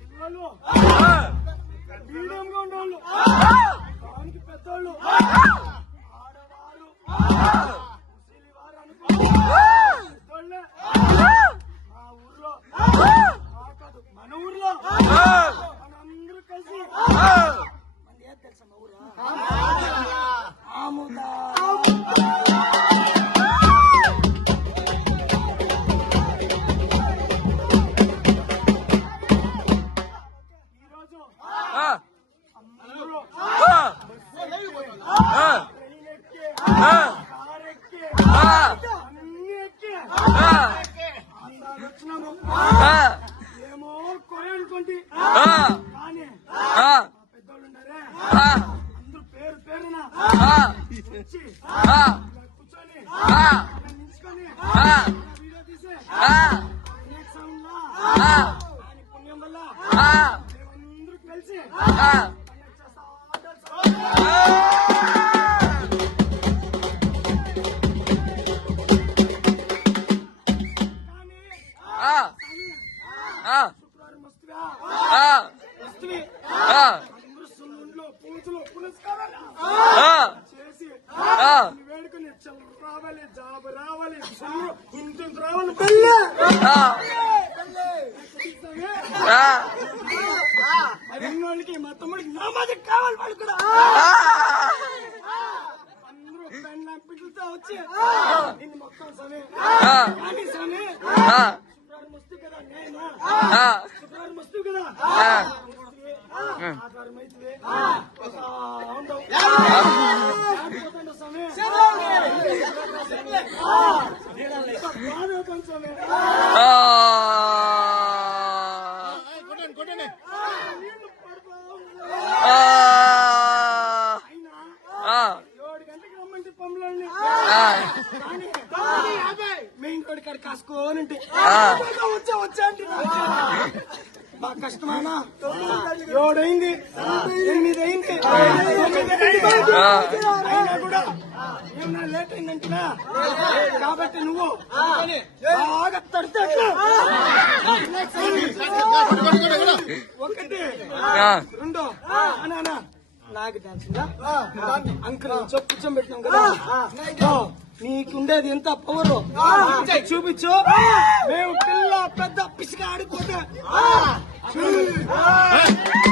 పిల్లలు మీడియంగా దానికి పెద్దోళ్ళు ఆడవారు మా ఊర్లో కాదు మన ఊర్లో మనందరూ కలిసి తెలుసా మా ఆముదా అందరూ పేరు పేరున వచ్చి కూర్చొని నిల్చుకొని వీడియో తీసి అనేక సౌండ్లా ఆయన పుణ్యం వల్ల కలిసి. కానీ శుక్రవారం వస్తువా చేసి ఈ వేడుకని చల్ రావాలి జాబ్ రావాలి సున్ను ఇంటికి రావాలి పెళ్ళి మరి వాళ్ళకి మా తమ్ముడికి నా మాదిరి కావాలి వాళ్ళు కూడా అందరూ పెళ్ళ పిల్లలతో వచ్చి నిన్ను మొత్తం సమయం కానీ స్వామి శుక్రవారం వస్తు కదా నేను శుక్రవారం వస్తు కదా మెయిన్ రోడ్ కాడ కాసుకోనంటే వచ్చా వచ్చా అంటే కష్టమానా ఏడైంది ఎనిమిది అయింది తొమ్మిది అయింది. అయినా కూడా ఏమన్నా లేట్ అయిందంటున్నా? కాబట్టి నువ్వు బాగా తడితే ఎట్లా? ఒకటి రెండు అనా నాకు తెలిసిందా? అంకుల్ చెప్పు కూర్చోబెట్టినాం కదా. నీకుండేది ఎంత పవర్ చూపించు. మేము పిల్ల పెద్ద పిసిగా ఆడిపోతే Two, one. Hey.